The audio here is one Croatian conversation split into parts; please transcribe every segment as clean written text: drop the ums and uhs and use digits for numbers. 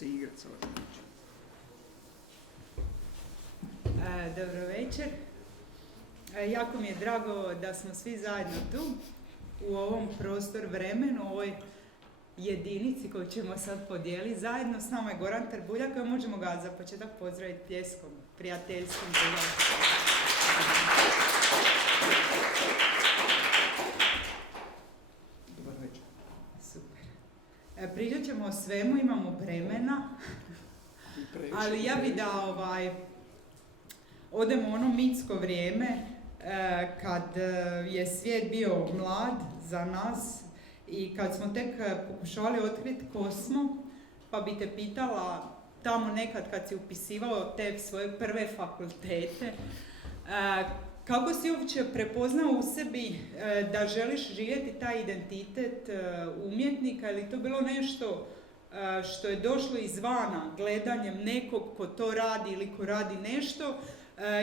se igrati sa ovim način. Dobro večer. Jako mi je drago da smo svi zajedno tu, u ovom prostor vremenu, u ovoj jedinici koju ćemo sad podijeliti. Zajedno s nama je Goran Trbuljak, koji možemo ga za početak pozdraviti pljeskom, prijateljskim. Dobar večer. Super. Pričat ćemo o svemu, imamo vremena, ali ja bi da odemo u ono mitsko vrijeme kad je svijet bio mlad za nas i kad smo tek pokušavali otkriti ko smo, pa bi te pitala tamo nekad kad si upisivao te svoje prve fakultete, kako si uopće prepoznao u sebi da želiš živjeti taj identitet umjetnika, ili to bilo nešto što je došlo izvana gledanjem nekog ko to radi ili ko radi nešto,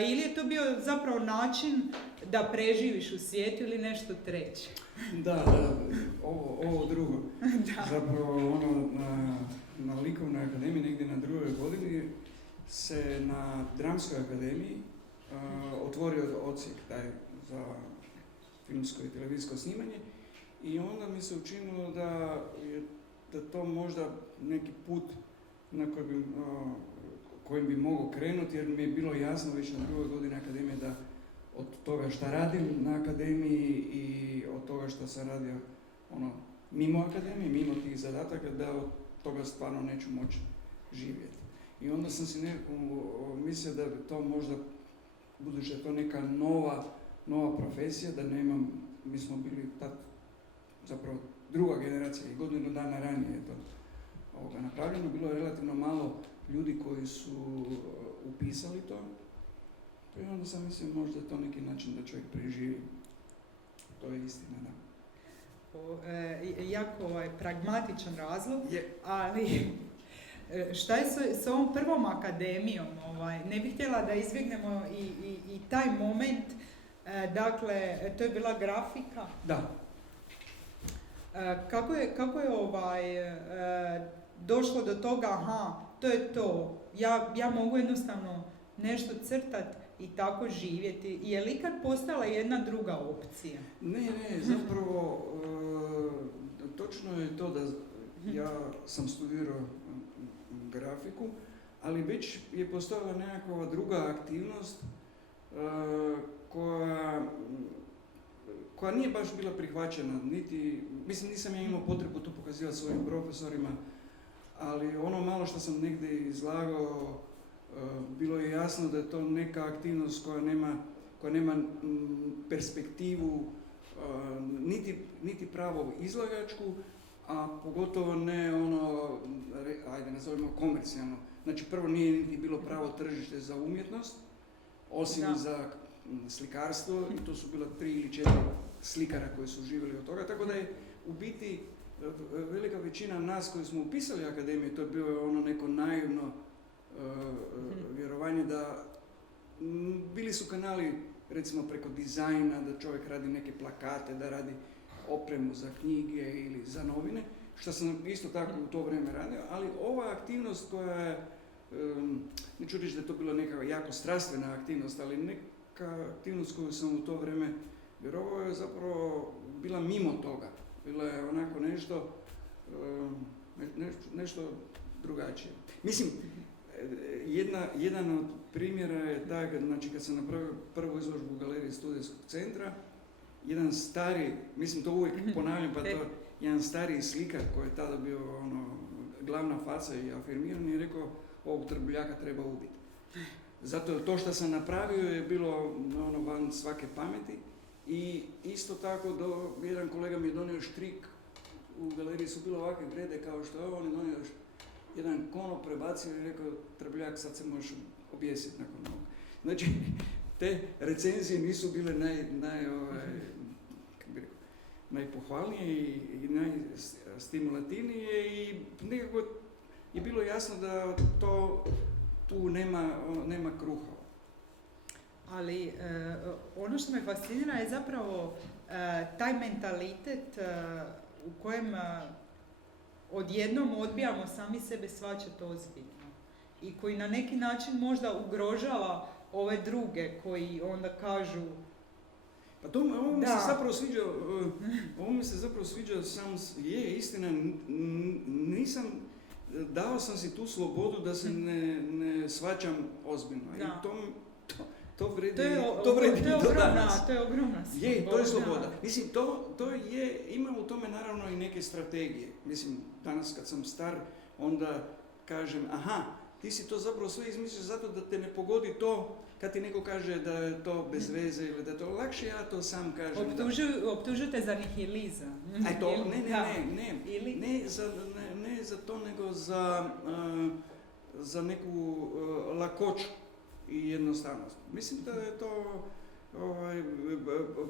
ili je to bio zapravo način da preživiš u svijetu ili nešto treće? Da, ovo drugo. Da. Zapravo na likovnoj akademiji, negdje na 2. godini, se na dramskoj akademiji otvorio odsjek taj za filmsko i televizijsko snimanje i onda mi se učinilo da to možda neki put na kojim bi mogao krenuti, jer mi je bilo jasno već na 2. godini akademije da od toga šta radim na akademiji i od toga što sam radio mimo akademije, mimo tih zadataka, da od toga stvarno neću moći živjeti. I onda sam si mislio da bi to možda, budući da je to neka nova profesija, da nemam, mi smo bili tad zapravo druga generacija i godinu dana ranije je to napravljeno, bilo je relativno malo ljudi koji su upisali to. I onda sam mislio možda je to neki način da čovjek preživi. To je istina, da. Jako pragmatičan razlog, ali šta je s ovom prvom akademijom? Ne bih htjela da izbjegnemo i taj moment, dakle, to je bila grafika. Da. Kako je došlo do toga, to je to, ja mogu jednostavno nešto crtati i tako živjeti. Je li ikad postala jedna druga opcija? Ne, zapravo točno je to da ja sam studirao grafiku, ali već je postojala nekakva druga aktivnost koja nije baš bila prihvaćena, nisam ja imao potrebu to pokazivati svojim profesorima, ali ono malo što sam negdje izlagao, bilo je jasno da je to neka aktivnost koja nema perspektivu, niti pravo izlagačku, a pogotovo ne nazovimo komercijalno. Znači prvo nije niti bilo pravo tržište za umjetnost, osim za slikarstvo, i to su bila 3 ili 4 slikara koji su živjeli od toga, tako da je u biti velika većina nas koji smo upisali akademiju, to je bilo neko naivno vjerovanje da bili su kanali recimo preko dizajna, da čovjek radi neke plakate, da radi opremu za knjige ili za novine, što sam isto tako u to vrijeme radio, ali ova aktivnost koja je, neću reći da je to bila neka jako strastvena aktivnost, ali neka aktivnost koju sam u to vrijeme vjerovao je zapravo bila mimo toga. Bila je onako nešto drugačije. Mislim, jedan od primjera je taj, znači kad sam napravio prvu izložbu u galeriji Studijskog centra, jedan stari, mislim to uvijek ponavljam, pa to jedan stariji slikar koji je tada bio glavna faca i afirmiran, je rekao ovog Trbuljaka treba ubiti. Zato to što sam napravio je bilo van svake pameti i isto tako jedan kolega mi je donio štrik, u galeriji su bile ovakve grede kao što je on je donio jedan konop, prebacio i rekao Trbuljak sad se možeš objesiti nakon ovog. Znači, te recenzije nisu bile najpohvalnije i najstimulativnije i nekako je bilo jasno da tu nema kruha. Ali ono što me fascinira je zapravo taj mentalitet u kojem odjednom odbijamo sami sebe shvaćati ozbiljno i koji na neki način možda ugrožava ove druge koji onda kažu Pa ovo mi se zapravo sviđa, ovo mi se zapravo sviđa, je istina, dao sam si tu slobodu da se ne shvaćam ozbiljno. Da. I to vredi to do danas. To je ogromna sloboda. Je, to je sloboda. Mislim, to je, ima u tome naravno i neke strategije. Mislim, danas kad sam star, onda kažem, aha, ti si to zapravo sve izmislio zato da te ne pogodi to kad ti neko kaže da je to bez veze ili da je to lakše, ja to sam kažem. Optužujete za nihilizam. Ne za to, nego za neku lakoću i jednostavnost. Mislim da je to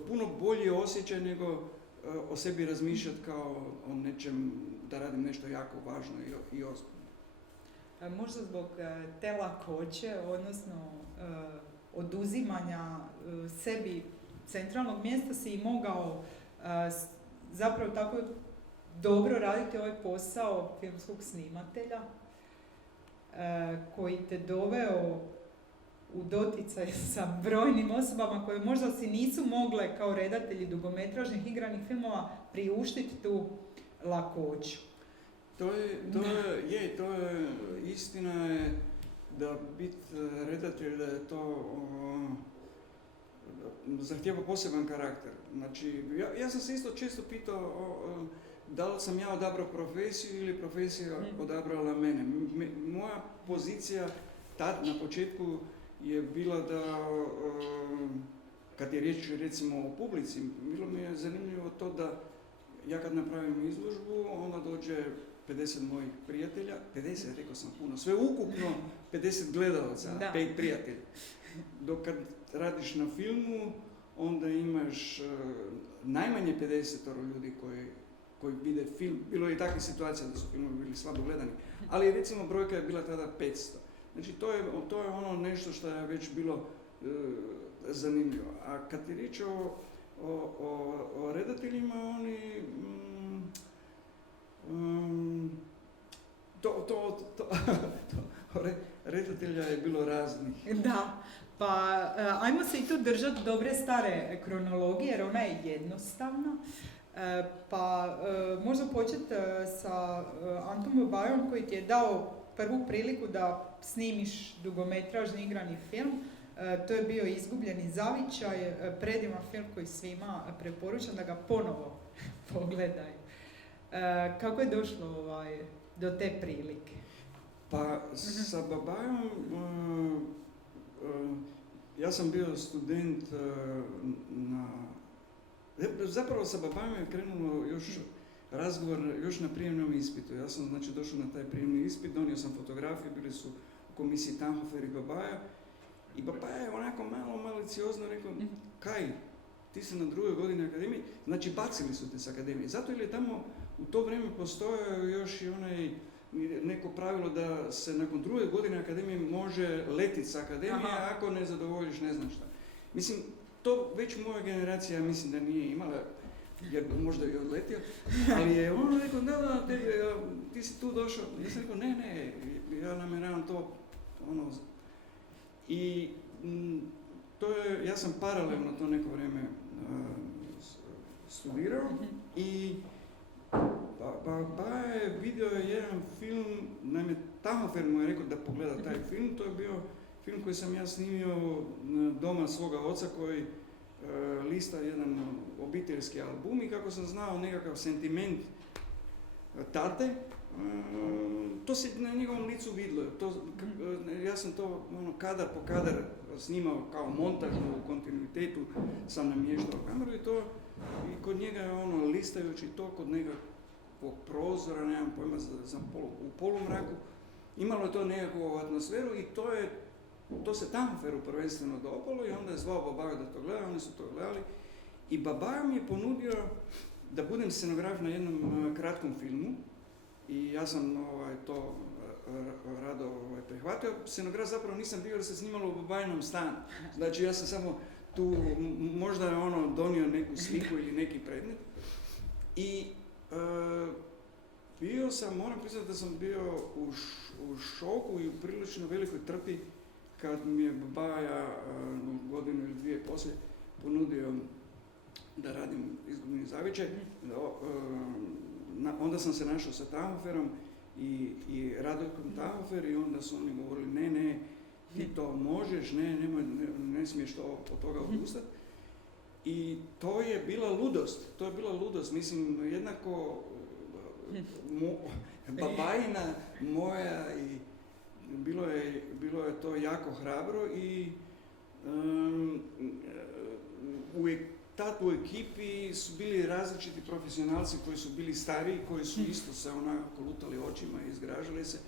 puno bolje osjećaj nego o sebi razmišljati kao o nečem, da radim nešto jako važno i ozbiljno. Možda zbog te lakoće, odnosno oduzimanja sebi centralnog mjesta si i mogao zapravo tako dobro raditi ovaj posao filmskog snimatelja koji te doveo u doticaj sa brojnim osobama koje možda si nisu mogle kao redatelji dugometražnih igranih filmova priuštiti tu lakoću. To je istina je da biti redatelj, da je to zahtijeva poseban karakter. Znači, ja sam se isto često pitao da li sam ja odabrao profesiju ili profesija odabrala mene. Moja pozicija tad na početku je bila da, kad je riječ recimo o publici, bilo mi je zanimljivo to da ja kad napravim izložbu, onda dođe 50 mojih prijatelja, 50, rekao sam puno, sve ukupno 50 gledalaca, 5 prijatelja. Dok kad radiš na filmu, onda imaš najmanje 50 ljudi koji vide film. Bilo je i takvih situacija da su filmovi bili slabo gledani, ali recimo brojka je bila tada 500. Znači to je ono nešto što je već bilo zanimljivo. A kad je riječ o redateljima, oni redatelja je bilo raznih. Da, pa ajmo se i tu držati dobre stare kronologije jer ona je jednostavna. Pa možda početi sa Antom Babajom koji ti je dao prvu priliku da snimiš dugometražni igrani film. To je bio Izgubljeni zavičaj, predivan film koji svima preporučam da ga ponovo pogledaju. Kako je došlo do te prilike? Pa sa Babajom, ja sam bio student zapravo sa Babajom je krenulo razgovor još na prijemnom ispitu. Ja sam znači došao na taj prijemni ispit, donio sam fotografije, bili su u komisiji Tanhofer i Babaja. I Babaja je onako malo maliciozno rekao, kaj, ti si na 2. godini akademije, znači bacili su te s akademije. Zato jer je tamo u to vrijeme postojao još i neko pravilo da se nakon 2. godine akademije može letiti s akademije ako ne zadovoljiš ne znam šta. Mislim, to već moja generacija mislim da nije imala, jer možda je odletio, ali je ono rekao, da, ti si tu došao. Ja sam rekao, ne, ja namjeravam to, I ja sam paralelno to neko vrijeme studirao i Baja je vidio jedan film, naime Tanhofer mu je rekao da pogleda taj film, to je bio film koji sam ja snimio doma svoga oca koji lista jedan obiteljski album i kako sam znao nekakav sentiment tate, to se na njegovom licu vidlo. Ja sam to kadar po kadar snimao kao montažno u kontinuitetu, sam namještao kameru i kod njega je listajući to kod nekakvog prozora, nemam pojma, u polumraku, imalo je to nekakvu atmosferu i to se Tanhoferu prvenstveno dopalo i onda je zvao Babaju da to gleda, oni su to gledali i Babaja mi je ponudio da budem scenograf na jednom kratkom filmu i ja sam to rado prihvatio. Scenograf zapravo nisam bio jer se snimalo u Babajinom stanu, znači ja sam samo tu možda donio neku sliku ili neki predmet i moram priznati da sam bio u šoku i u prilično velikoj trpi kad mi je Babaja godinu ili dvije poslije ponudio da radim Izgubljeni zavičaj. Onda sam se našao sa Tahoferom i Radojkom Tahofer i onda su oni govorili ne, ti to možeš, ne smiješ od toga odustati. I to je bila ludost, mislim, jednako Babajina moja i bilo je to jako hrabro i tad u ekipi su bili različiti profesionalci koji su bili stariji, koji su isto se onako lutali očima i izgražali se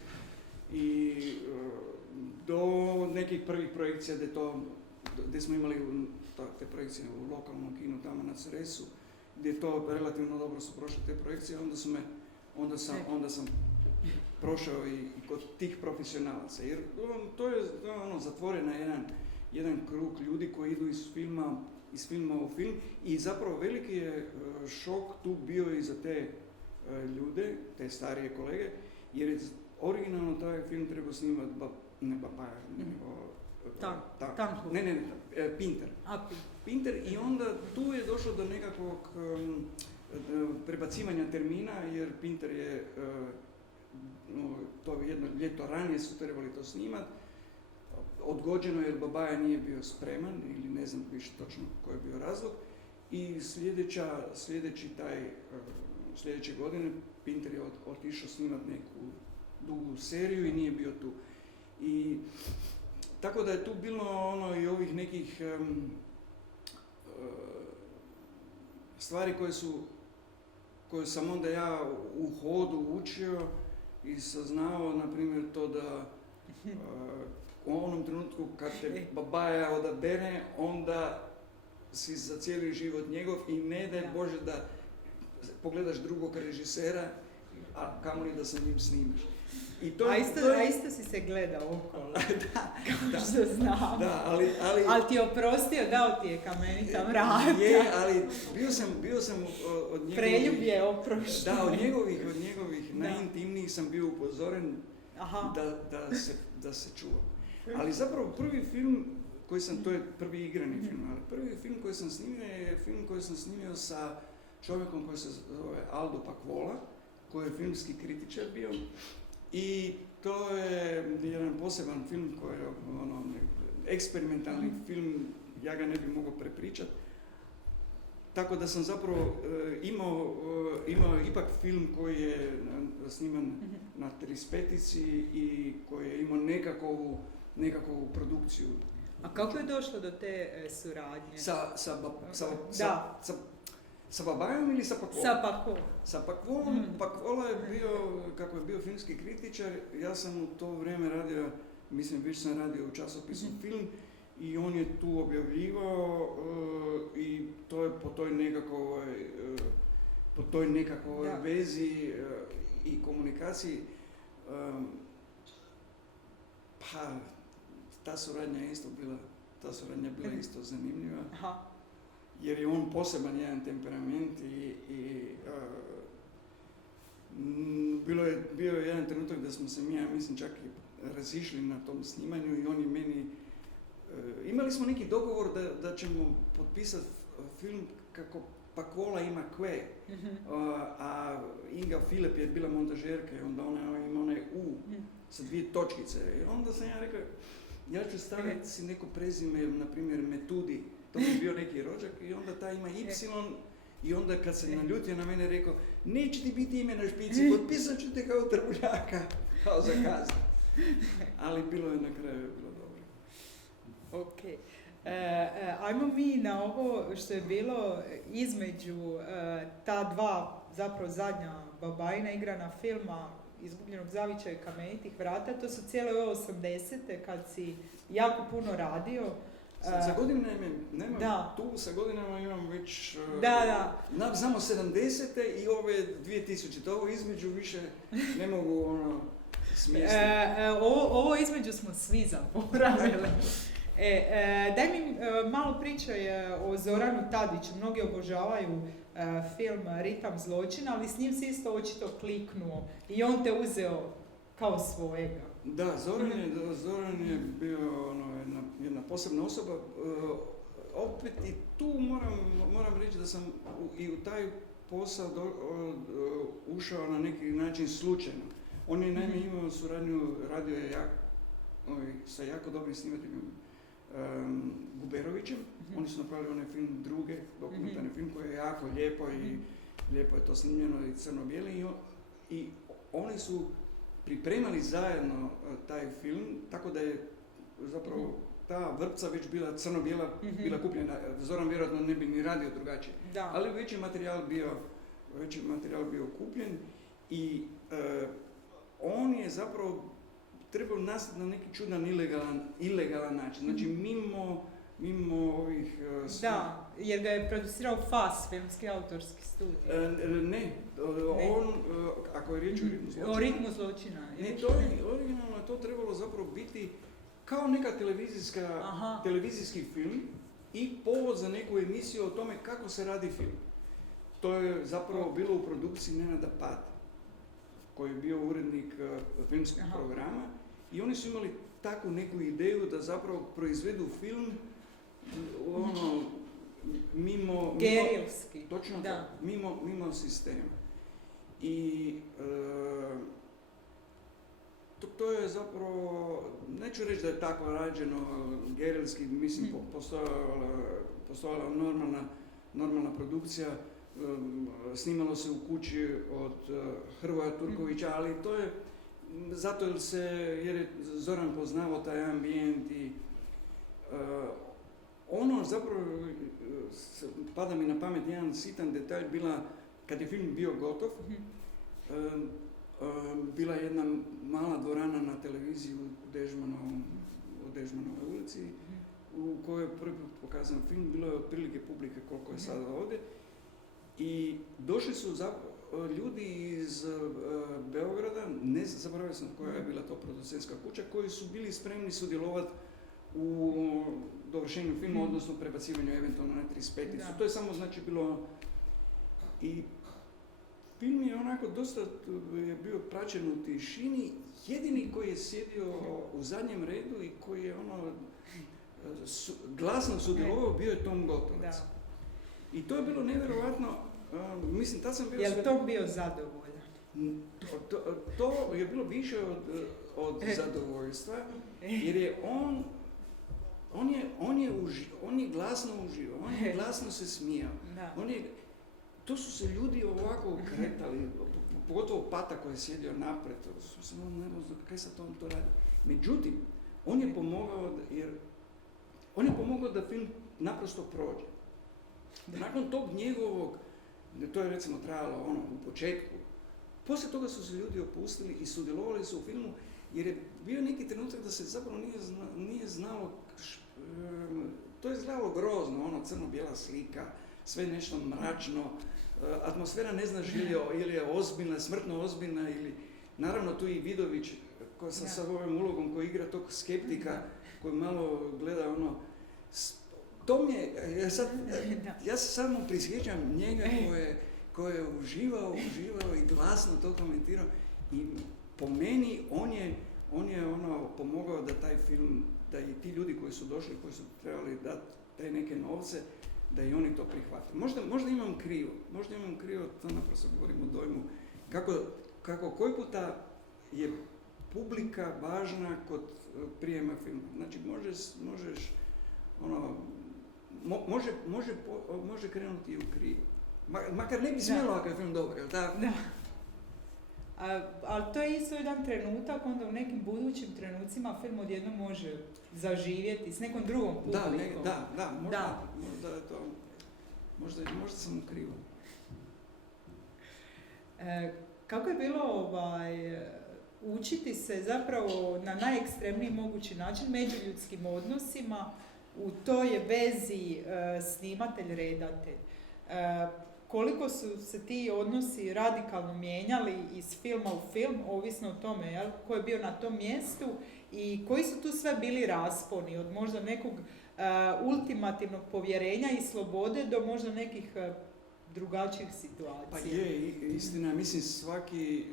i do nekih prvih projekcija gdje smo imali te projekcije u lokalnom kinu tamo na Cresu, gdje to relativno dobro su prošle te projekcije, onda sam prošao i kod tih profesionalaca, jer to je zatvorena jedan krug ljudi koji idu iz filma u film i zapravo veliki je šok tu bio i za te ljude, te starije kolege, jer je originalno taj film trebao snimati Pinter. Pinter i onda tu je došlo do nekakvog prebacivanja termina, jer Pinter je to jedno ljeto ranije su trebali to snimati. Odgođeno jer Babaja nije bio spreman ili ne znam više točno koji je bio razlog i sljedeće godine Pinter je otišao snimati neku dugu seriju i nije bio tu. I tako da je tu bilo i ovih nekih stvari koje sam onda ja u hodu učio i saznao, na primjer to da u onom trenutku kad te Babaja odabere, onda si za cijeli život njegov i ne daj Bože da pogledaš drugog režisera, a kamoli da sa njim snimaš. A isto si se gledao okolo, kao što znam. Da, ali ti je oprostio, dao ti je kamenita vrata. Je, ali bio sam od njegovih... Preljub je oprošten. Da, od njegovih najintimnijih sam bio upozoren da se čuvam. Ali zapravo prvi film to je prvi igrani film, ali prvi film koji sam snimio je film koji sam snimio sa čovjekom koji se zove Aldo Pakvola, koji je filmski kritičar bio. I to je jedan poseban film koji je eksperimentalni film, ja ga ne bi mogao prepričati. Tako da sam zapravo imao ipak film koji je sniman na 35-ici i koji je imao nekakvu produkciju. A kako je došlo do te suradnje? Sa Babajom ili sa Pakvolom? Sa Pakvolom. Sa Pakvolom. Pakvola je bio, kako je bio filmski kritičar, ja sam u to vrijeme radio, već sam radio u časopisu Film i on je tu objavljivao i to je po toj nekakvoj vezi i komunikaciji ta suradnja je bila isto zanimljiva. Aha. Jer je on poseban jedan temperament i bio je jedan trenutak da smo se mislim čak i razišli na tom snimanju i on je meni... imali smo neki dogovor da ćemo potpisati film kako Pakvola ima kve, a Inga Filip je bila montažerka i onda ona ima onaj U sa 2 točkice. I onda sam ja rekao, ja ću staviti si neko prezime, na primjer Metudi, to bi bio neki rođak i onda ta ima Y i onda kad se naljutio na mene rekao, neće ti biti ime na špici, potpisat ću te kao Trbuljaka, kao za kaznu. Ali bilo je na kraju bilo dobro. Ok. Ajmo mi na ovo što je bilo između ta dva, zapravo zadnja Babajina igrana filma Izgubljenog zavičaja i Kamenitih vrata. To su cijele ove 80-te kad si jako puno radio. Sa godinama nemam tu, sa godinama imam već, znamo 70-te i ove 2000-te, ovo između više ne mogu smjestiti. Ovo između smo svi zaboravili. Daj mi malo pričaj o Zoranu Tadiću. Mnogi obožavaju film Ritam zločina, ali s njim se isto očito kliknuo i on te uzeo kao svojega. Da, Zoran je bio jedna posebna osoba. Opet i tu moram reći da sam i u taj posao ušao na neki način slučajno. On je naime imao suradnju, radio je sa jako dobrim snimateljom Guberovićem. Oni su napravili onaj film Druge, dokumentarni film koji je jako lijepo i lijepo je to snimljeno i crno-bijeli i oni su pripremali zajedno taj film, tako da je zapravo ta vrpca već bila crno-bijela, bila kupljena. Zoran vjerojatno ne bi ni radio drugačije. Da. Ali već je materijal bio kupljen i on je zapravo trebao nastati na neki čudan ilegalan način. Znači mimo ovih... Da, jer ga je producirao FAS, filmski autorski studij. Ne, on, ako je riječ o ritmu zločina. Ne, originalno je to trebalo zapravo biti kao neka televizijski film i povod za neku emisiju o tome kako se radi film. To je zapravo bilo u produkciji Nenada Pata, koji je bio urednik filmskog programa i oni su imali takvu neku ideju da zapravo proizvedu film mimo... Gerilski. Točno da. Mimo sistema. I to je zapravo, neću reći da je tako rađeno gerilski, mislim postojala normalna produkcija, snimalo se u kući od Hrvoja Turkovića, ali to je zato jer je Zoran poznavao taj ambijent i ono zapravo, pada mi na pamet jedan sitan detalj, kad je film bio gotov, bila jedna mala dvorana na televiziji u Dežmanovoj ulici, u kojoj je prvi put pokazan film, bilo je otprilike publike koliko je sada ovdje. I došli su ljudi iz Beograda, ne zaboravio sam koja je bila to producentska kuća, koji su bili spremni sudjelovati u dovršenju filma, odnosno prebacivanju eventualno na 35-icu. To je samo znači bilo... I film je onako dosta je bio praćen u tišini, jedini koji je sjedio u zadnjem redu i koji je glasno sudjelovao bio je Tom Gotovac. I to je bilo nevjerojatno, mislim, tad sam bio... Je li Tom bio zadovoljan? To je bilo više od zadovoljstva, jer je on je glasno uživao, on je glasno se smijao. To su se ljudi ovako kretali, pogotovo Pata koji je sjedio napred, ne znam kaj sad on to radi. Međutim, on je pomogao da film naprosto prođe. Nakon tog njegovog, to je recimo trajalo u početku, poslije toga su se ljudi opustili i sudjelovali su u filmu, jer je bio neki trenutak da se zapravo nije znalo, to je izgledalo grozno, crno-bijela slika, sve nešto mračno, atmosfera ne znaš ili je ozbiljna, smrtno ozbiljna ili... Naravno tu i Vidović sa ovim ulogom koji igra tog skeptika, koji malo gleda to mi je, ja se samo prisjećam njega koji je uživao i glasno to komentirao i po meni on je pomogao da taj film, da i ti ljudi koji su došli, koji su trebali dati te neke novce, da i oni to prihvate. Možda imam krivo, to naprosto govorim o dojmu, kako koji puta je publika važna kod prijema filma. Znači možeš može krenuti i u krivo. Makar ne bi smjelo ako je film dobar, jel tako? Da. Ali to je isto jedan trenutak, onda u nekim budućim trenucima film odjednom može zaživjeti s nekom drugom publikom. Možda je to, možda sam u krivu. Kako je bilo učiti se zapravo na najekstremniji mogući način međuljudskim odnosima u toj vezi snimatelj-redatelj? Koliko su se ti odnosi radikalno mijenjali iz filma u film, ovisno o tome ko je bio na tom mjestu i koji su tu sve bili rasponi od možda nekog ultimativnog povjerenja i slobode do možda nekih drugačijih situacija. Pa je, istina, mislim svaki,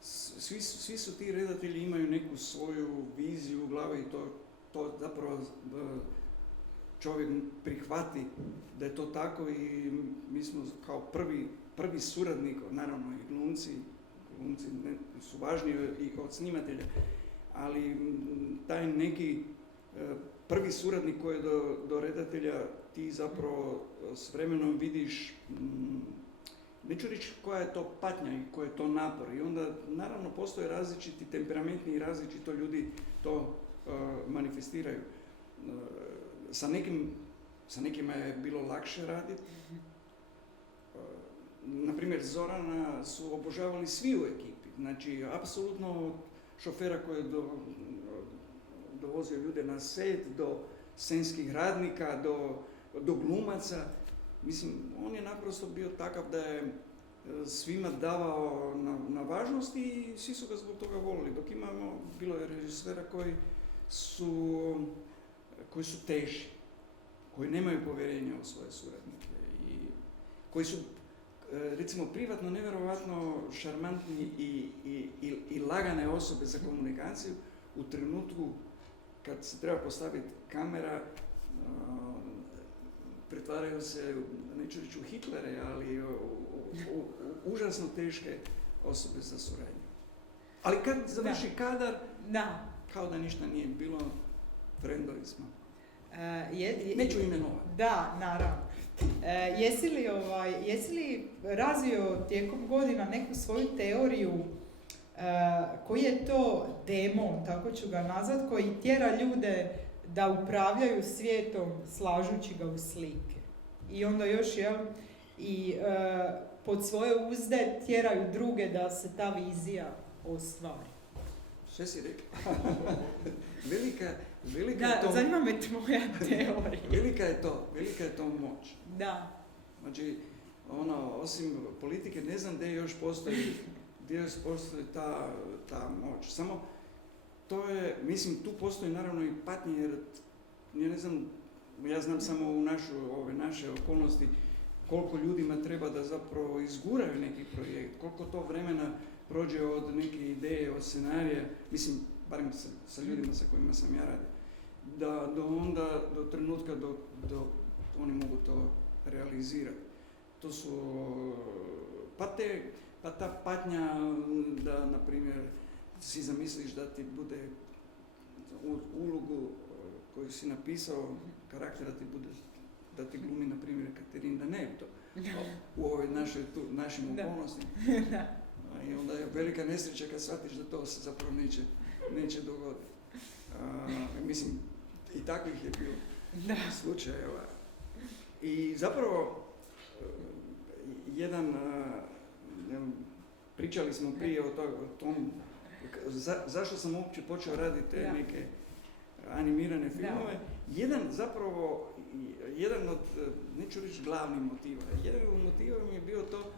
svi su ti redatelji imaju neku svoju viziju u glavi i to zapravo čovjek prihvati da je to tako i mi smo kao prvi suradnik, naravno i glumci su važni i od snimatelja, ali taj neki prvi suradnik koji je do redatelja, ti zapravo s vremenom vidiš, neću reći koja je to patnja i koji je to napor. I onda naravno postoje različiti temperamentni i različito ljudi to manifestiraju. Sa nekima je bilo lakše raditi. Naprimjer, Zorana su obožavali svi u ekipi. Znači, apsolutno šofera koji je dovozio ljude na set, do scenskih radnika, do glumaca. Mislim, on je naprosto bio takav da je svima davao na važnosti i svi su ga zbog toga volili. Dok bilo je režisera koji su teži, koji nemaju povjerenja u svoje suradnike i koji su, recimo, privatno nevjerojatno šarmantni i lagane osobe za komunikaciju. U trenutku kad se treba postaviti kamera, pretvaraju se, neću reći u Hitlere, ali u užasno teške osobe za suradnju. Ali kad završi kadar, kao da ništa nije bilo, frendovi smo. Neću imenovati. Da, naravno. Jesi li razvio tijekom godina neku svoju teoriju koji je to demon, tako ću ga nazvat, koji tjera ljude da upravljaju svijetom slažući ga u slike? I onda još, pod svoje uzde tjeraju druge da se ta vizija ostvari. Sve si rekla. Velika da, je to... zanima me tvoja teorija. Velika je to moć. Da. Znači, osim politike, ne znam gdje još postoji ta moć. Samo, to je, mislim, tu postoji naravno i patnje, jer ja znam samo u naše okolnosti koliko ljudima treba da zapravo izguraju neki projekt, koliko to vremena prođe od neke ideje, od scenarija, mislim, barem sa ljudima sa kojima sam ja radio, do trenutka do oni mogu to realizirati. To su, pa ta patnja da, na primjer, si zamisliš da ti bude ulogu koju si napisao, karakter da ti glumi, na primjer, Katerin Danevto u ovoj našim okolnostima. I onda je velika nesreća kad shvatiš da to se zapravo neće dogoditi. Mislim, i takvih je bilo slučajeva. I zapravo, pričali smo prije o tom, zašto sam uopće počeo raditi te neke animirane filmove. Jedan od, neću reći glavnih motiva, jedan od motiva mi je bio to,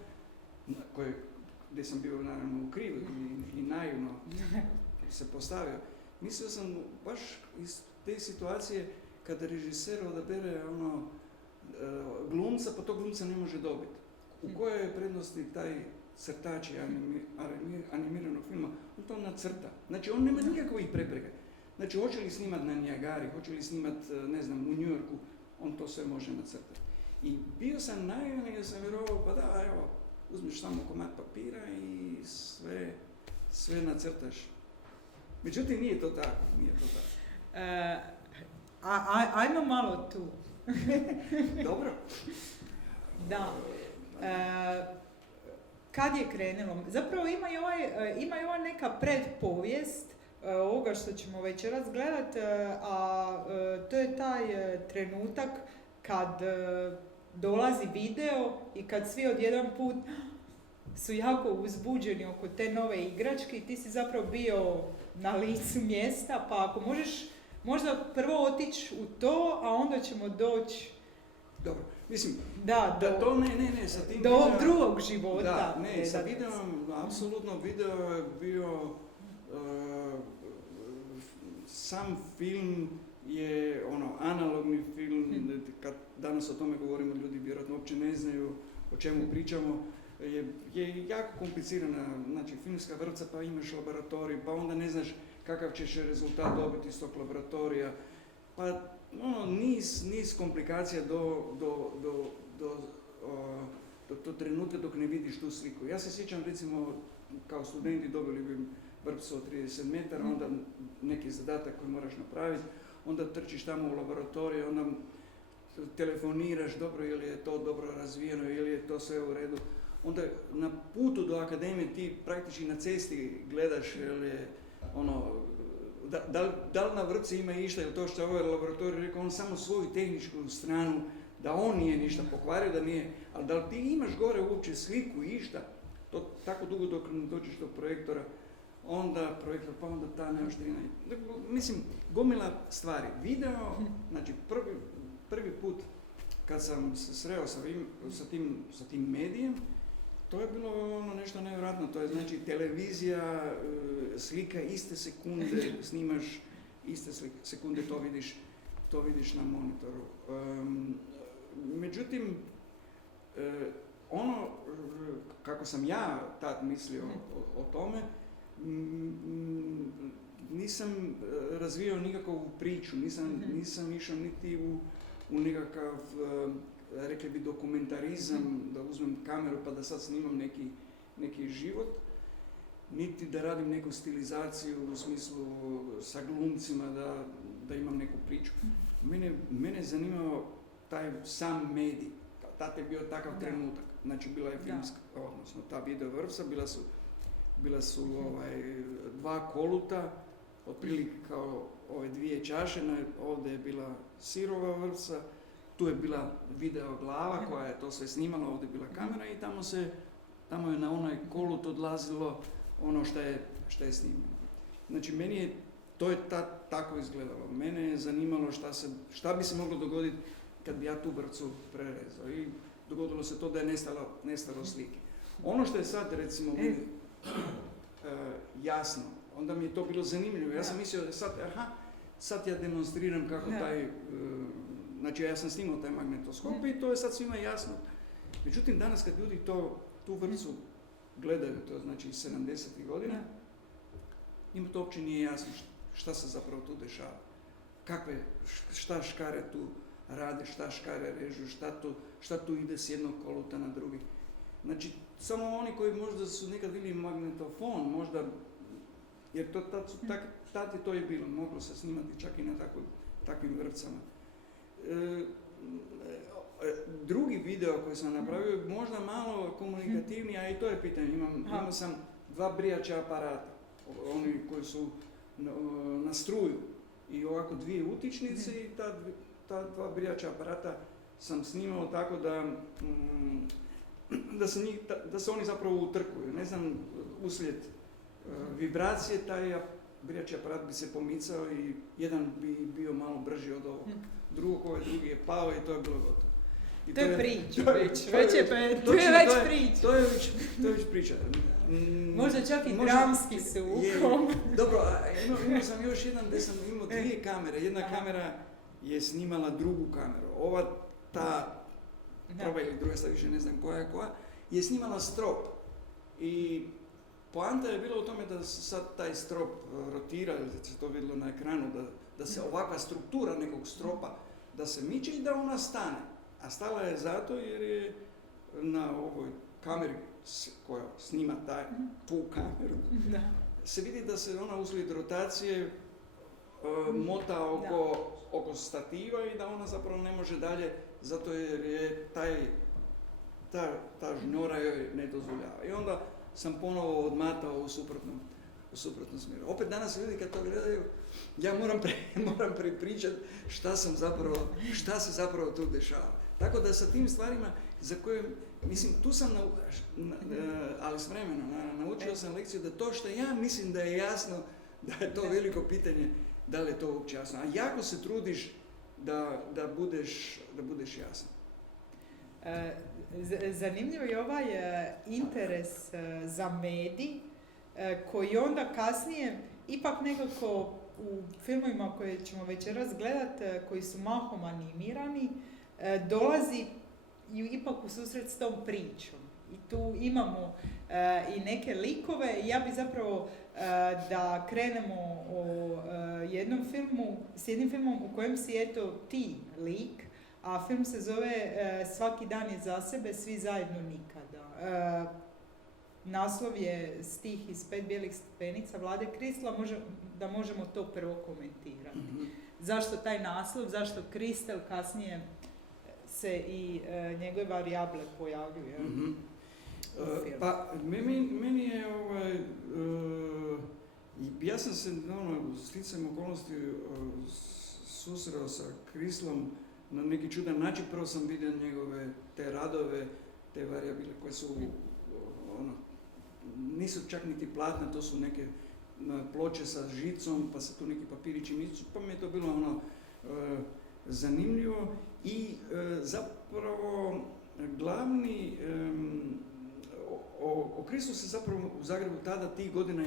gdje sam bio naravno u krivu i naivno se postavio. Mislio sam baš iz te situacije kada režiser odabere glumca, pa tog glumca ne može dobiti. U kojoj je prednosti taj crtač animiranog filma? On to nacrta. Znači on nema nikakvih prepreka. Znači hoće li snimat na Niagari, hoće li snimat, ne znam, u New Yorku, on to sve može nacrtati. I bio sam naivan jer sam vjerovao, pa da, evo, uzmeš samo komad papira i sve nacrtaš. Međutim, nije to tako. Ajmo malo tu. Dobro. Da. Kad je krenulo? Zapravo ima i ova neka predpovijest ovoga što ćemo večeras gledat, a to je taj trenutak kad dolazi video i kad svi odjedan put su jako uzbuđeni oko te nove igračke i ti si zapravo bio na licu mjesta, pa ako možeš možda prvo otići u to, a onda ćemo doći... Dobro, mislim, sa tim do drugog života. Sa videom, apsolutno video je bio sam film je analogni film, kad danas o tome govorimo ljudi vjerojatno uopće ne znaju o čemu pričamo, je jako komplicirana, znači filmska vrpca, pa imaš laboratorij, pa onda ne znaš kakav ćeš rezultat dobiti iz tog laboratorija, pa niz komplikacija do trenutka dok ne vidiš tu sliku. Ja se sjećam, recimo, kao studenti dobili bi vrpcu od 30 metara, onda neki zadatak koji moraš napraviti, onda trčiš tamo u laboratoriju, onda telefoniraš, dobro, je li je to dobro razvijeno, je li je to sve u redu. Onda na putu do akademije ti praktički na cesti gledaš, je li je da li na vrpci ima išta, ili to što je ovaj laboratorij rekao, on samo svoju tehničku stranu, da on nije ništa pokvario, da nije, ali da li ti imaš gore uopće sliku, išta, to tako dugo dok ne dođeš do projektora, onda projektor, pa onda ta neoštrina. Mislim, gomila stvari. Video, znači prvi put kad sam se sreo sa tim medijem, to je bilo nešto nevjerojatno, to je znači televizija, slika iste sekunde, snimaš iste sekunde, to vidiš na monitoru. Međutim, ono kako sam ja tad mislio o tome, nisam razvijao nikakvu priču, nisam išao niti u nekakav, rekli bi, dokumentarizam, da uzmem kameru pa da sad snimam neki život, niti da radim neku stilizaciju u smislu sa glumcima, da imam neku priču. Mene zanimao taj sam medij, tad je bio takav trenutak, znači bila je filmska, odnosno ta video vrpca, bila su dva koluta, otprilike kao ove dvije čaše, ovdje je bila sirova vrpca, tu je bila video glava koja je to sve snimala, ovdje je bila kamera i tamo je na onaj kolut odlazilo ono što je snimano. Znači to je tako izgledalo. Mene je zanimalo šta bi se moglo dogoditi kad bi ja tu vrpcu prerezao i dogodilo se to da je nestalo slike. Ono što je sad recimo jasno, onda mi je to bilo zanimljivo. Ja sam mislio da sad ja demonstriram kako znači ja sam snimao taj magnetoskop i to je sad svima jasno. Međutim, danas kad ljudi tu vrpcu gledaju, to znači iz 70. godina, njima to uopće nije jasno šta se zapravo tu dešava. Šta škare tu rade, šta škare režu, šta tu ide s jednog koluta na drugi. Znači, samo oni koji možda su nekad bili magnetofon, možda, jer tad je to i bilo, moglo se snimati čak i na takvim vrpcama. Drugi video koji sam napravio je možda malo komunikativniji, a i to je pitanje. Imao sam dva brijača aparata, oni koji su na struju i ovako dvije utičnice i ta dva brijača aparata sam snimao tako da se oni zapravo utrkuju. Ne znam, uslijed vibracije taj brijači aparat bi se pomicao i jedan bi bio malo brži od ovog. Drugi je pao i to je bilo gotovo. To je priča već. To je već priča. To je već priča. Možda čak i dramski sukob. Dobro, imao sam još jedan gdje sam imao dvije kamere. Jedna kamera je snimala drugu kameru. Ova, prva ili druga, sad više ne znam koja, je snimala strop. I poanta je bila u tome da se sad taj strop rotira, ili da se to vidjelo na ekranu, da se ovakva struktura nekog stropa, da se miče i da ona stane. A stala je zato jer je na ovoj kameri koja snima tu kameru, se vidi da se ona uslijed rotacije mota oko stativa i da ona zapravo ne može dalje, zato jer je ta žnjora joj ne dozvoljava. I onda sam ponovo odmatao u suprotnom smjeru. Opet danas ljudi kad to gledaju, ja moram prepričati šta se zapravo tu dešava. Tako da sa tim stvarima za koje, mislim, tu sam, ali s vremenom, naučio sam lekciju da to što ja mislim da je jasno, da je to veliko pitanje, da li je to uopće jasno. A jako se trudiš da budeš jasan. Zanimljiv je ovaj interes za medij koji onda kasnije ipak nekako u filmovima koje ćemo večeras gledat, koji su mahom animirani, dolazi ipak u susret s tom pričom. I tu imamo i neke likove. Ja bi zapravo da krenemo s jednim filmom u kojem si eto ti lik, a film se zove Svaki dan je za sebe, svi zajedno nikada. Naslov je stih iz 5 bijelih stepenica Vlade Kristela, da možemo to prvo komentirati. Mhm. Zašto taj naslov, zašto Kristel, kasnije se i njegove varijable pojavljuje. Mhm. Pa, meni je ja sam se sticajem okolnosti susreo sa Kristelom na neki čudan način. Prvo sam vidio njegove te radove, te varijabile koje su nisu čak niti platne, to su neke ploče sa žicom, pa se tu neki papirići nisu, pa mi je to bilo zanimljivo i zapravo glavni o Kristu se zapravo u Zagrebu tada tih godina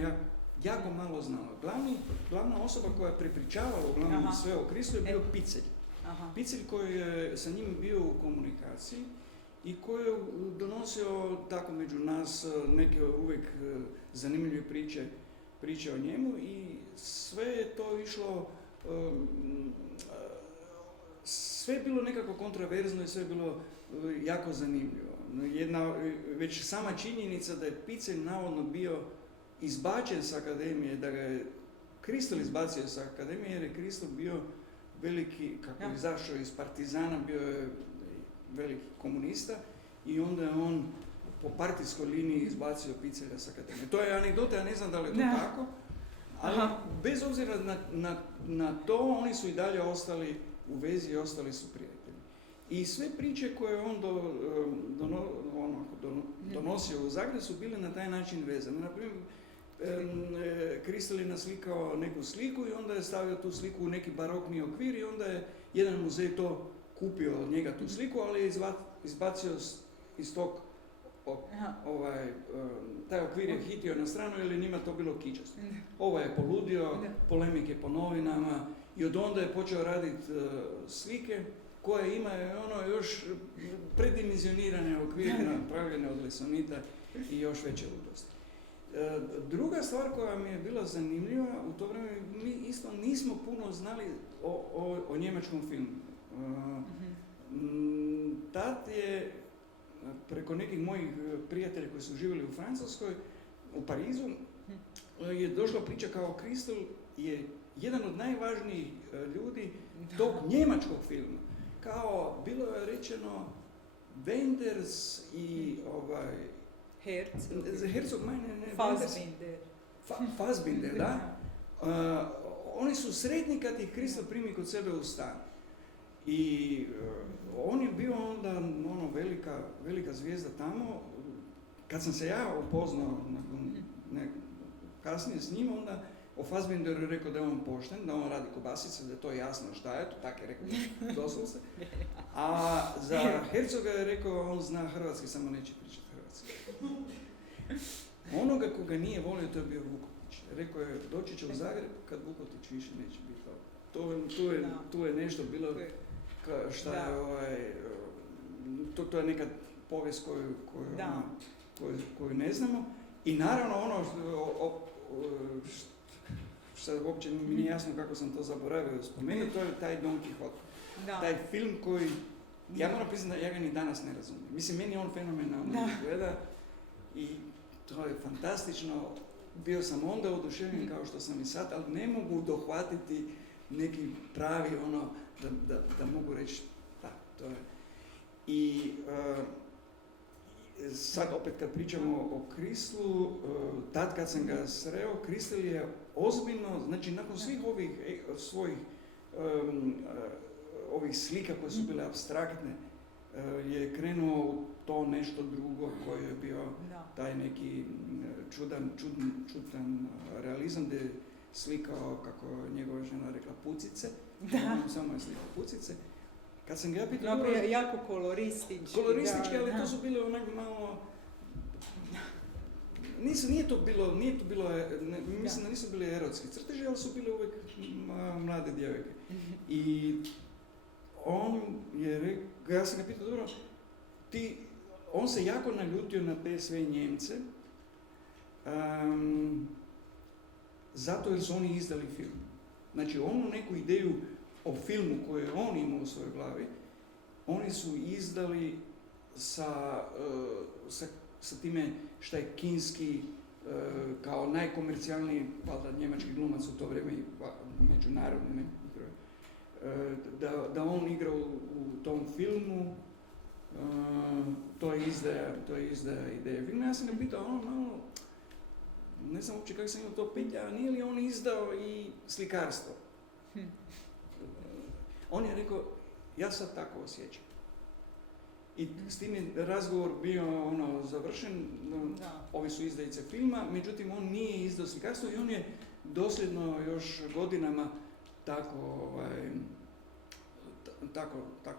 jako malo znalo. Glavna osoba koja je prepričavala uglavnom sve o Kristu je bio Picelj. Picelj koji je sa njim bio u komunikaciji i koji je donosio tako među nas neke uvijek zanimljive priče o njemu i sve je to išlo, sve je bilo nekako kontraverzno i sve je bilo jako zanimljivo. Već sama činjenica da je Picelj navodno bio izbačen s akademije, da ga je Kristel izbacio s akademije jer je Kristel bio veliki, kako je izašao iz partizana, bio je veliki komunista i onda je on po partijskoj liniji izbacio Picelja s akademije. To je anegdota, ja ne znam da li je to tako, ali bez obzira na to, oni su i dalje ostali u vezi i ostali su prijatelji. I sve priče koje on donosio u Zagreb su bile na taj način vezane. Naprimjer, Kristel je naslikao neku sliku i onda je stavio tu sliku u neki barokni okvir i onda je jedan muzej to kupio od njega tu sliku, ali je izbacio iz tog, taj okvir je hitio na stranu jer je njima to bilo kičasto. Ovo je poludio, polemike po novinama i od onda je počeo raditi slike koje imaju još predimenzionirane okvire napravljene od lesonita i još veće ludosti. Druga stvar koja mi je bila zanimljiva, u to vrijeme mi isto nismo puno znali o njemačkom filmu. Tad je preko nekih mojih prijatelja koji su živjeli u Francuskoj, u Parizu, je došla priča kao Kristel je jedan od najvažnijih ljudi tog njemačkog filma. Kao bilo je rečeno Wenders i Herzog, Fassbinder, da. Oni su sretni kad ih Kristel primi kod sebe u stan. I on je bio onda velika zvijezda tamo. Kad sam se ja upoznao kasnije s njim, onda o Fassbinderu je rekao da je on pošten, da on radi kobasice, da je to jasno šta je to, tako je rekao doslovce. A za Herzoga je rekao on zna hrvatski, samo neće pričati hrvatski. Onoga koga nije volio, to je bio Vukotić. Rekao je, doći će u Zagreb kad Vukotić više neće biti tu je nešto bilo šta je, to je neka povijest koju ne znamo. I naravno što uopće mi nije jasno kako sam to zaboravio spomenuti, to je taj Don Quixote. Taj film koji, ja moram priznati da ja ga ni danas ne razumijem. Mislim, meni je on fenomenalno izgleda i to je fantastično. Bio sam onda oduševljen kao što sam i sad, ali ne mogu dohvatiti neki pravi da mogu reći da, to je. I sad opet kad pričamo o Kristelu, tad kad sam ga sreo, Kristel je ozbiljno, znači nakon svih ovih svojih ovih slika koje su bile apstraktne, je krenuo u to nešto drugo koje je bio taj neki čudan realizam gdje je slikao, kako je njegova žena rekla, pucice. Samo je slikao pucice. Kad sam ga ja pitao... jako koloristički. Koloristički, ali to su bile onak malo... nije to bilo, mislim da nisu bili erotski crteži, ali su bile uvijek mlade djevojke. I on je rekao, ja sam ga pitao, dobro, on se jako naljutio na te sve Njemce, zato jer su oni izdali film. Znači, onu neku ideju o filmu koju je on imao u svojoj glavi, oni su izdali sa time šta je Kinski kao najkomercijalniji, valjda njemački glumac u to vrijeme, međunarodni, da on igra u tom filmu, to je izdaja ideje filma. Ja sam ga pitao, malo, ne znam uopće kako sam imao to pitanje, a nije li on izdao i slikarstvo? On je rekao, ja sad tako osjećam. I s tim je razgovor bio završen, ovi su izdajice filma, međutim on nije izdao slikarstvo i on je dosljedno još godinama tako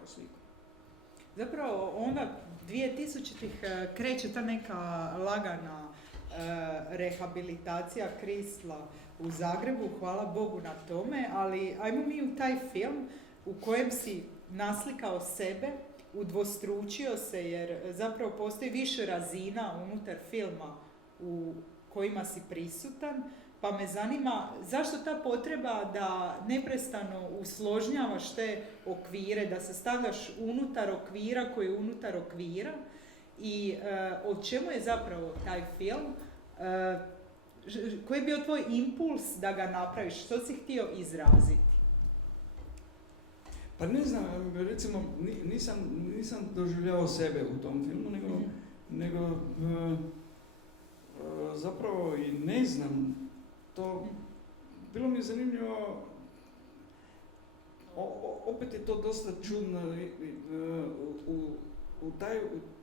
sliku. Zapravo onda 2000-ih kreće ta neka lagana rehabilitacija Kristla u Zagrebu, hvala Bogu na tome, ali ajmo mi u taj film u kojem si naslikao sebe, udvostručio se jer zapravo postoji više razina unutar filma u kojima si prisutan, pa me zanima zašto ta potreba da neprestano usložnjavaš te okvire, da se stavljaš unutar okvira koji je unutar okvira i o čemu je zapravo taj film, koji je bio tvoj impuls da ga napraviš, što si htio izraziti? Pa ne znam, recimo nisam doživljavao sebe u tom filmu, nego zapravo i ne znam, to bilo mi je zanimljivo, opet je to dosta čudno,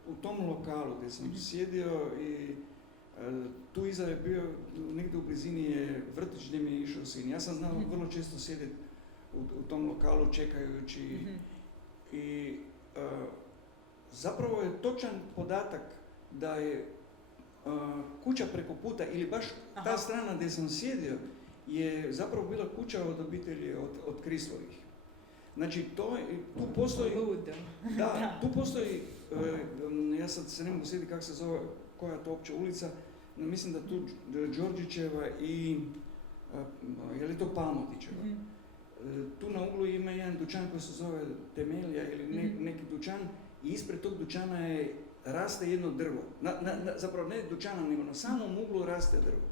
u tom lokalu gdje sam sjedio i tu iza je bio, negdje u blizini je vrtić gdje mi je išao sin. Ja sam znao vrlo često sjediti u tom lokalu čekajući i zapravo je točan podatak da je kuća preko puta ili baš ta strana gdje sam sjedio je zapravo bila kuća od obitelji od Kristovih. Znači tu postoji, tu postoji, ja sad se ne mogu sjetiti kako se zove, koja je to uopće ulica, mislim da tu Đorđićeva i, je li to Palmotićeva? Tu na uglu ima jedan dućan koji se zove Temelja ili neki dućan i ispred tog dućana raste jedno drvo. Zapravo ne dućana, nego na samom uglu raste drvo.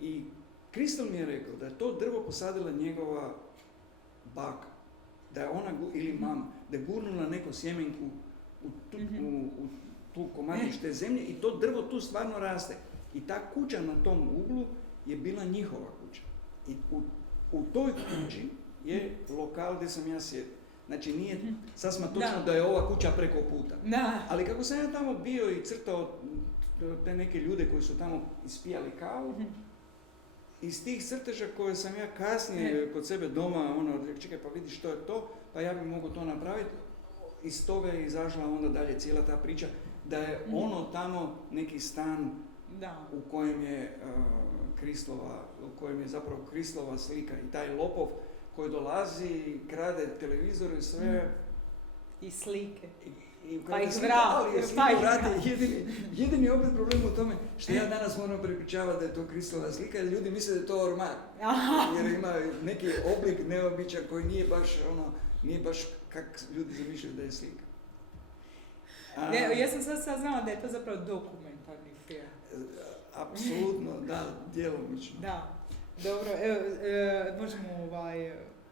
I Kristov mi je rekao da je to drvo posadila njegova baka, da je ona, ili mama, da je gurnula neko sjemenku u tu komadić te zemlje i to drvo tu stvarno raste. I ta kuća na tom uglu je bila njihova kuća. I u toj kući je lokal gdje sam ja sjedio. Znači nije sasma točno da je ova kuća preko puta. Ali kako sam ja tamo bio i crtao te neke ljude koji su tamo ispijali kavu, iz tih crteža koje sam ja kasnije kod sebe doma, čekaj pa vidi što je to, pa ja bi mogao to napraviti, iz toga je izašla onda dalje cijela ta priča, da je ono tamo neki stan u kojem je u kojem je zapravo Kristlova slika i taj lopov koji dolazi, krade televizor i sve. I slike. Pa ih vrati. Jedini opet problem u tome što ja danas moram prepričavati da je to Kristlova slika, jer ljudi misle da je to ormar. Jer ima neki oblik neobičan koji nije baš kak ljudi zamišljaju da je slika. Ja sam sad saznala da je to zapravo dokumentarni film. Apsolutno, da, djelomično. Da, dobro, možemo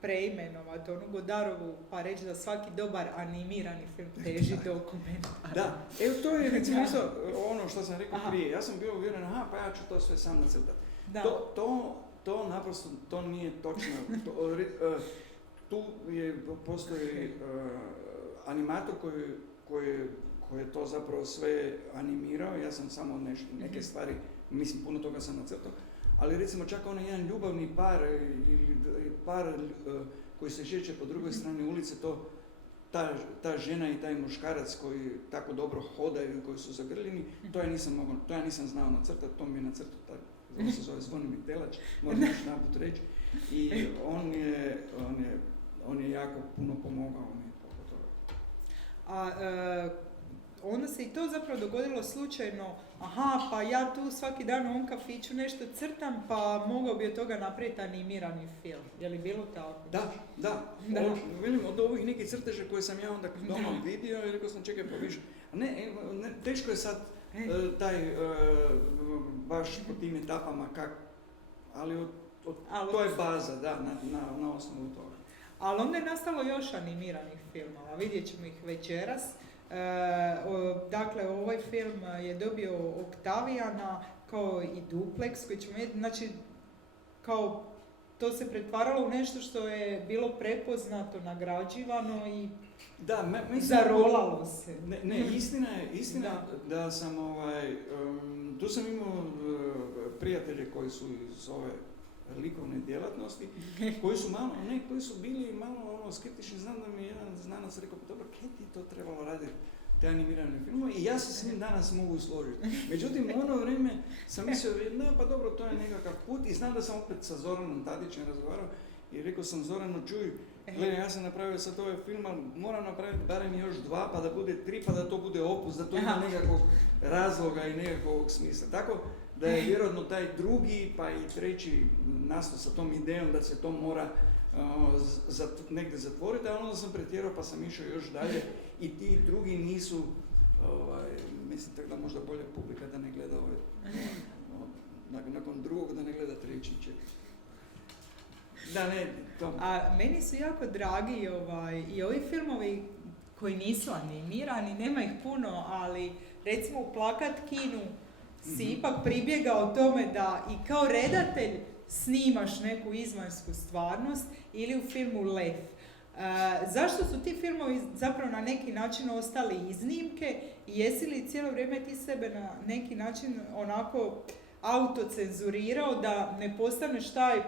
preimenovati onu Godarovu pa reći da svaki dobar animirani film teži dokumentar. Da, to je recimo isto ono što sam rekao prije. Ja sam bio uvjeren, pa ja ću to sve sam nacrtati. To naprosto, to nije točno. Tu postoji animator koji je to zapravo sve animirao, ja sam samo neke stvari, mislim puno toga sam nacrtao, ali recimo čak onaj jedan ljubavni par ili par koji se šeće po drugoj strani ulice, ta žena i taj muškarac koji tako dobro hodaju i koji su zagrljeni, to ja nisam znao nacrtati, to mi je nacrtao on se zove Zvonimir Telač, moram još jedanput reći. I on je jako puno pomogao mi oko toga. A onda se i to zapravo dogodilo slučajno, aha, pa ja tu svaki dan u ovom kafiću nešto crtam, pa mogao bi od toga napraviti animirani film. Je li bilo tako? Da. Velim, od ovih nekih crteža koje sam ja onda doma vidio i rekao sam čekaj pa više. Ne, teško je sad taj baš po tim etapama ali to je baza, da, na osnovu toga. Ali onda je nastalo još animiranih filmova, vidjet ćemo ih večeras. Dakle, ovaj film je dobio Octaviana kao i Duplex koji ćemo vidjeti, znači kao to se pretvaralo u nešto što je bilo prepoznato, nagrađivano i zarolalo se. Istina da sam tu sam imao prijatelje koji su iz ove likovne djelatnosti, koji su bili malo skeptični. Znam da mi je jedan znanac rekao, pa dobro, kaj ti to trebalo raditi, te animirane filmove, i ja se s njim danas mogu složiti. Međutim, u ono vrijeme sam mislio, pa dobro, to je nekakav put, i znam da sam opet sa Zoranom Tadićem razgovarao i rekao sam Zoranu, čuj, gledaj, ja sam napravio sad ovaj film, ali moram napraviti barem još 2, pa da bude 3, pa da to bude opus, da to ima nekakvog razloga i nekakvog smisla. Tako da je vjerojatno taj drugi pa i treći nastao sa tom idejom da se to mora negdje zatvoriti, a onda sam pretjerao pa sam išao još dalje i ti drugi nisu, mislim tako da možda bolje publika da ne gleda nakon drugog da ne gleda treći i četvrti. Da, ne, to. A meni su jako dragi i ovi filmovi koji nisu animirani, nema ih puno, ali recimo u Plakat kinu si ipak pribjegao tome da i kao redatelj snimaš neku izvanjsku stvarnost, ili u filmu Lev. Zašto su ti filmovi zapravo na neki način ostali iznimke i jesi li cijelo vrijeme ti sebe na neki način onako autocenzurirao da ne postaneš taj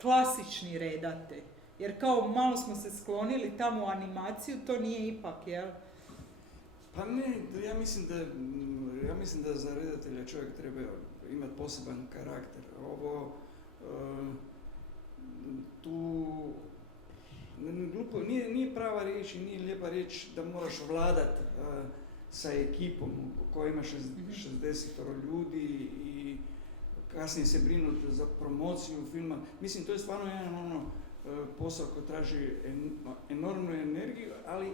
klasični redatelj? Jer kao malo smo se sklonili tamo u animaciju, to nije ipak, jel? Pa ne, ja mislim da za redatelja čovjek treba imati poseban karakter. Nije prava riječ i nije lijepa riječ da moraš vladat sa ekipom koja ima 60 ljudi i kasnije se brinuti za promociju filma. Mislim, to je stvarno jedan posao koji traži enormnu energiju, ali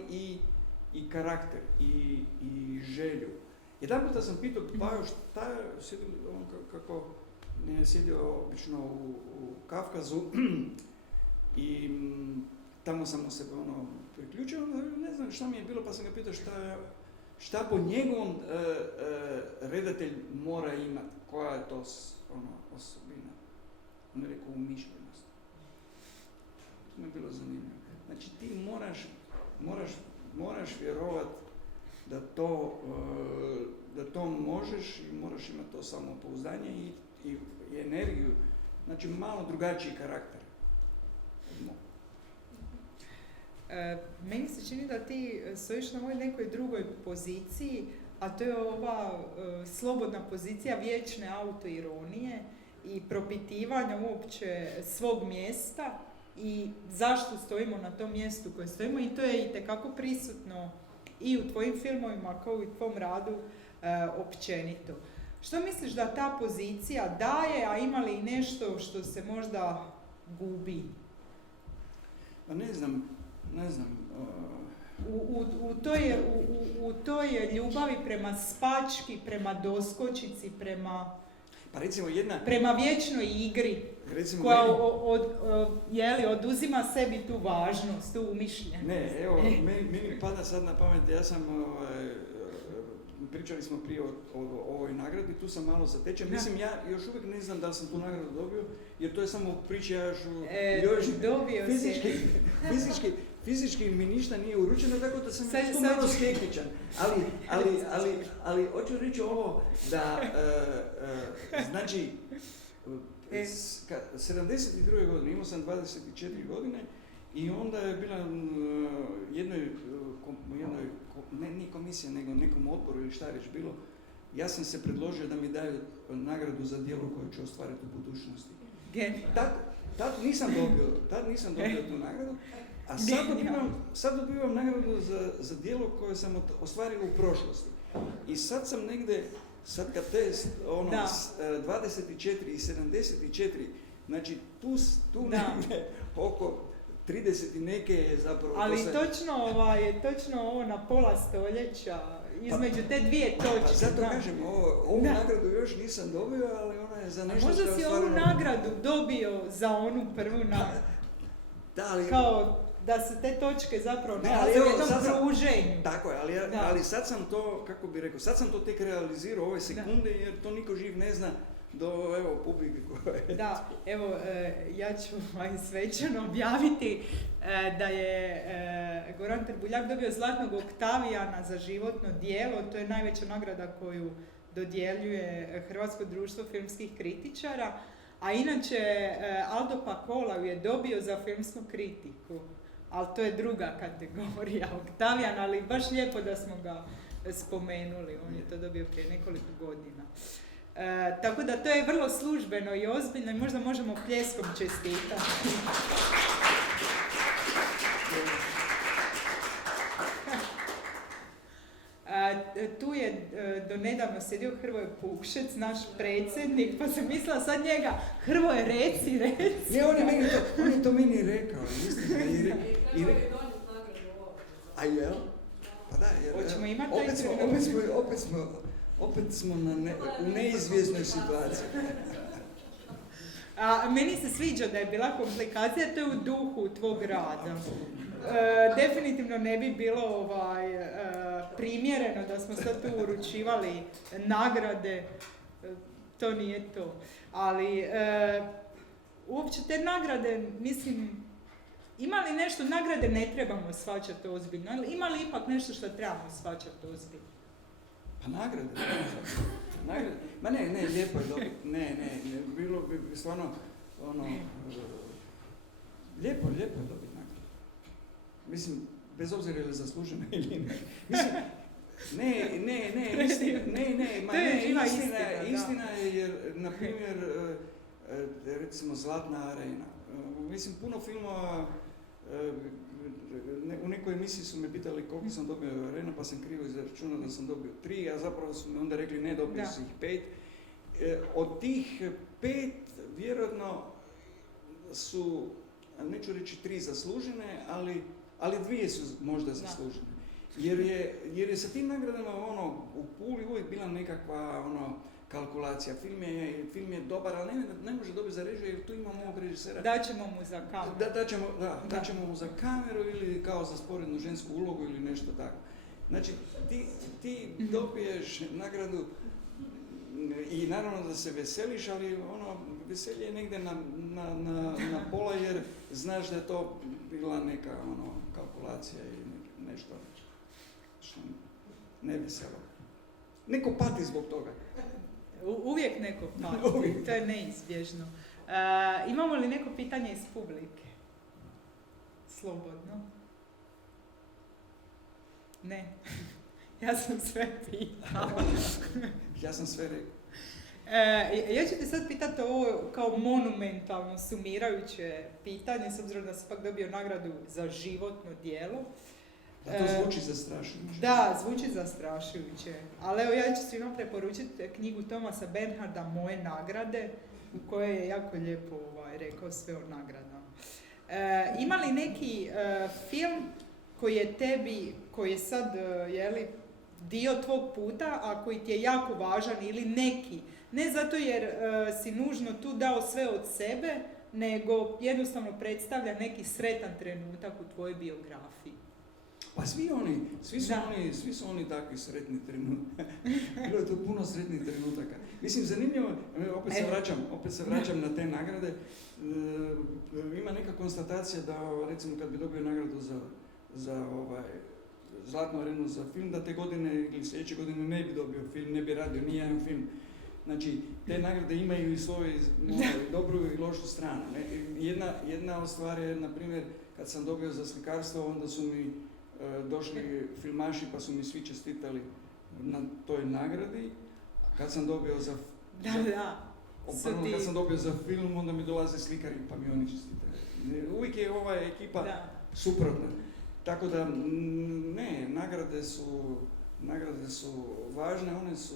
i karakter i želju. Jedan puta sam pitao Paju šta je kako je sjedio obično u Kavkazu i tamo sam mu se priključio, ne znam šta mi je bilo, pa sam ga pitao šta po njegovom redatelj mora imati, koja je to osobina. On je rekao umišljenost. To mi je bilo zanimljivo. Znači ti moraš vjerovat da to možeš i moraš imati to samopouzdanje i energiju, znači malo drugačiji karakter. Meni se čini da ti stojiš na ovoj nekoj drugoj poziciji, a to je ova slobodna pozicija vječne autoironije i propitivanja uopće svog mjesta i zašto stojimo na tom mjestu koje stojimo, i to je itekako prisutno i u tvojim filmovima kao i u tvom radu općenito. Što misliš da ta pozicija daje, a ima li nešto što se možda gubi? Pa ne znam. U toj ljubavi prema spački, prema doskočici, prema vječnoj igri, koja oduzima sebi tu važnost, tu umišljenost. Ne, evo, meni pada sad na pamet, ja sam, pričali smo prije o ovoj nagradi, tu sam malo zatečen. Mislim, ja još uvijek ne znam da li sam tu nagradu dobio, jer to je samo priča, ja još dobio fizički mi ništa nije uručeno, tako da sam tu malo skeptičan. Ali hoću reći ovo da, znači, 72. godine, imao sam 24 godine I onda je bila nije komisija, nego nekom odboru ili šta je već bilo, ja sam se predložio da mi daju nagradu za djelo koje ću ostvariti u budućnosti. Tad nisam dobio tu nagradu, a sad dobivam nagradu za djelo koje sam ostvario u prošlosti. I sad sam negdje, sad kad te 24 i 74, znači tu negdje oko 30 i neke je zapravo... Ali točno ovo na pola stoljeća, između te dvije točke. Pa zato kažem, ovu nagradu još nisam dobio, ali ona je za nešto što je možda si ovu nagradu dobio za onu prvu nagradu. Da, ali... Kao da se te točke zapravo nalaze u jednom kruženju. Tako je, ali sad sam to, kako bi rekao, sad sam to tek realizirao ove sekunde, jer to niko živ ne zna do publike koje... Da, evo, ja ću svečano objaviti da je Goran Trbuljak dobio Zlatnog Oktavijana za životno djelo. To je najveća nagrada koju dodjeljuje Hrvatsko društvo filmskih kritičara. A inače, Aldo Pakola je dobio za filmsku kritiku, ali to je druga kategorija, Oktavijan, ali baš lijepo da smo ga spomenuli, on je to dobio prije nekoliko godina. Tako da to je vrlo službeno i ozbiljno i možda možemo pljeskom čestitati. Tu je donedavno sjedio Hrvoje Pukšec, naš predsjednik, pa sam mislila sad njega, Hrvoje reci. Ne, on je to meni rekao, a jel? Pa da, jer... Hoćemo imati opet smo u neizvjesnoj situaciji. Meni se sviđa da je bila komplikacija, to je u duhu tvog rada. Definitivno ne bi bilo primjereno da smo sad tu uručivali nagrade, to nije to. Ali uopće te nagrade, mislim, ima li nešto, nagrade ne trebamo shvaćati ozbiljno, ali ima li ipak nešto što trebamo shvaćati ozbiljno? Pa nagrade. Ma ne, lijepo je dobiti, ne, bilo bi stvarno, lijepo je dobiti nagradu. Mislim, bez obzira je li zaslužena ili ne. Mislim, istina je jer, na primjer, recimo Zlatna arena. Mislim, puno filmova, u nekoj emisiji su me pitali koliko sam dobio arena, pa sam krivo izračunao da sam dobio 3, a zapravo su mi onda rekli ne, dobio si ih 5. Od tih 5, vjerojatno su, neću reći 3 zaslužene, ali 2 su možda zaslužene. Jer je sa tim nagradama u Puli uvijek bila nekakva kalkulacija. Film je dobar, ali ne može dobiti za režiju jer tu imamo ovog režisera. Daćemo mu za kameru. Daćemo mu za kameru ili kao za sporednu žensku ulogu ili nešto tako. Znači, ti dobiješ nagradu i naravno da se veseliš, ali veselje je negdje na pola jer znaš da je to bila neka kalkulacija i nešto što ne veselo. Neko pati zbog toga. Uvijek neko pati, to je neizbježno. Imamo li neko pitanje iz publike? Slobodno. Ne. Ja sam sve pitala. Ja sam sve rekao. Ja ću te sad pitati ovo kao monumentalno sumirajuće pitanje, s obzirom da si pak dobio nagradu za životno djelo. Da to zvuči zastrašujuće. Da, zvuči zastrašujuće. Ali evo ja ću svima preporučiti knjigu Thomasa Bernharda Moje nagrade, u kojoj je jako lijepo rekao sve o nagradama. Ima li neki film koji je sad dio tvog puta, a koji ti je jako važan ili neki? Ne zato jer si nužno tu dao sve od sebe, nego jednostavno predstavlja neki sretan trenutak u tvojoj biografiji. Pa svi su oni takvi sretni trenutak. Bilo je to puno sretnih trenutaka. Mislim, zanimljivo, opet se vraćam na te nagrade. Ima neka konstatacija da, recimo, kad bi dobio nagradu za Zlatnu arenu za film, da te godine ili sljedeće godine ne bi dobio film, ne bi radio nijedan film. Znači, te nagrade imaju i svoju dobru i lošu stranu. Jedna od stvari je, na primjer, kad sam dobio za slikarstvo, onda su mi došli filmaši pa su mi svi čestitali na toj nagradi. Kad sam dobio za kad sam dobio za film, onda mi dolaze slikari pa mi oni čestitaju. Uvijek je ova ekipa suprotna. Tako da, ne, nagrade su važne, one su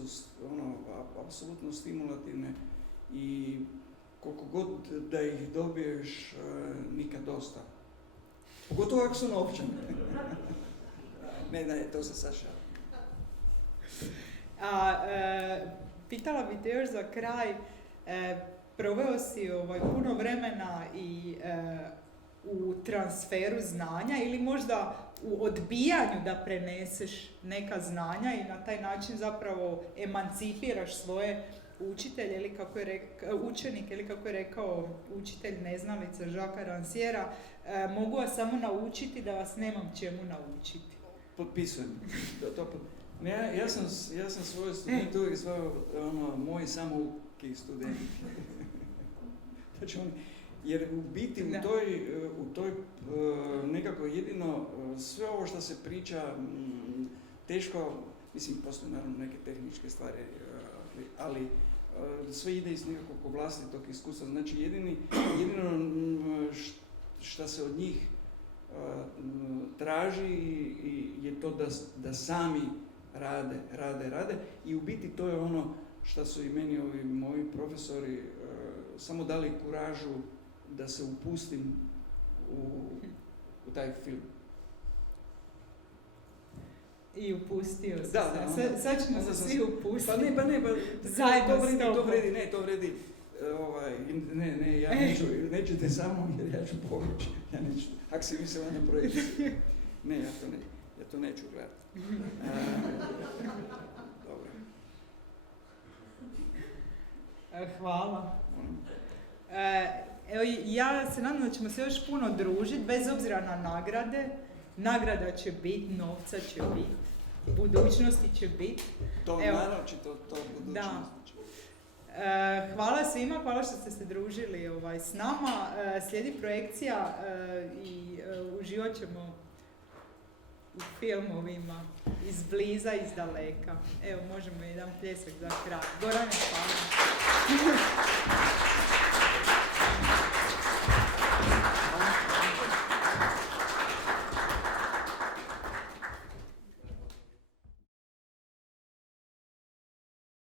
apsolutno stimulativne i koliko god da ih dobiješ, nikad dosta. Pogotovo ako su novčane. Ne, to se sad šalim. Pitala bi te još za kraj, proveo si puno vremena i u transferu znanja ili možda u odbijanju da preneseš neka znanja i na taj način zapravo emancipiraš svoje učitelje ili učenike, ili kako je rekao učitelj neznalica Jacquesa Rancièra, mogu vas samo naučiti da vas nemam čemu naučiti. Potpisujem. Ja sam svoje studente uvijek zvao moji samouki studenti. Jer u biti u toj nekako jedino sve ovo što se priča teško, mislim postoje naravno neke tehničke stvari, ali sve ide iz nekakvog vlastitog iskustva. Znači jedino što se od njih traži je to da sami rade i u biti to je ono što su i meni ovi moji profesori samo dali kuražu da se upustim u taj film. I upustio si se. Sad ćemo se svi upustiti. Pa ne, zajedno to vredi. Ja neću te samo jer ja ću povući. Ja neću. Ako si mislila na projekciju. Ne, ja to neću gledati. Dobro. Hvala. Evo, ja se nadam da ćemo se još puno družiti, bez obzira na nagrade. Nagrada će biti, novca će biti, budućnosti će biti. To naročito, to budućnosti će biti. Hvala svima, hvala što ste se družili s nama. Slijedi projekcija i uživat ćemo u filmovima izbliza, izdaleka. Evo, možemo jedan pljesak za kraj. Gorane, hvala.